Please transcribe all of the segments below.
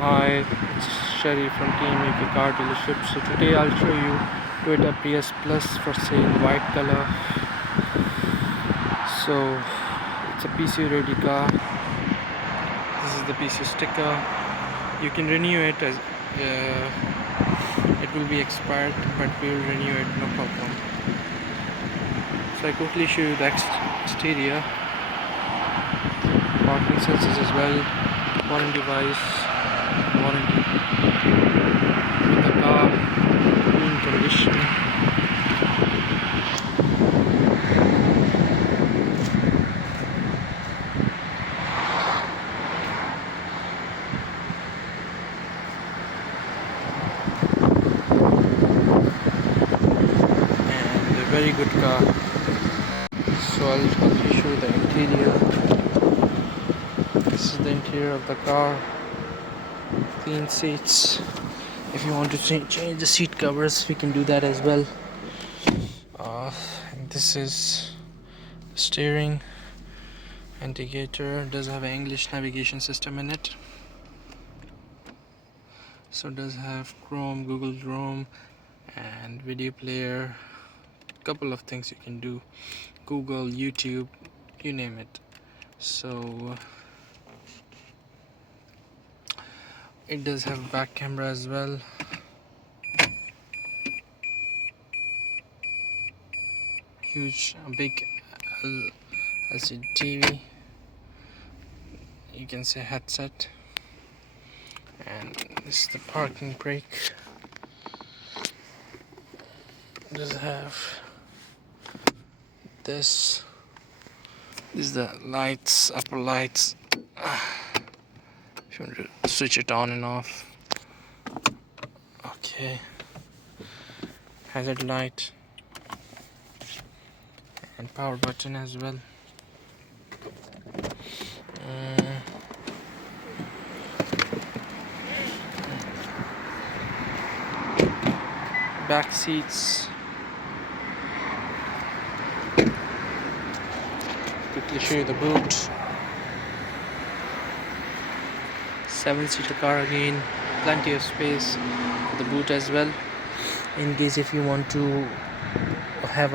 Hi, it's Sherry from Team UK Car Dealership. So today I'll show you Toyota Prius Plus for sale, white color. So it's a PC ready car. This is the PC sticker. You can renew it as it will be expired, but we will renew it, no problem. So I quickly show you the exterior, parking sensors as well, warranty device, warranty with the car, clean condition. And a very good car. So I'll quickly show you the interior. This is the interior of the car. Clean seats. If you want to change the seat covers, we can do that as well. This is steering, indicator. Does have an English navigation system in it. So it does have Chrome, Google Chrome, and video player. Couple of things you can do, Google, YouTube, you name it. So it does have back camera as well. Huge, big LCD TV. You can say headset. And this is the parking brake. It does have this. This is the lights, upper lights. If you want to switch it on and off. Okay. Hazard light. And power button as well. Back seats. Quickly show you the boot. 7-seater car again, plenty of space for the boot as well. In case if you want to have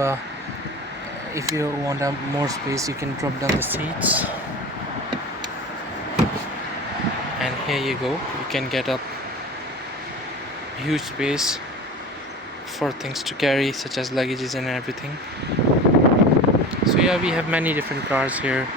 if you want more space, you can drop down the seats. And here you go. You can get up huge space for things to carry, such as luggages and everything. So yeah, we have many different cars here.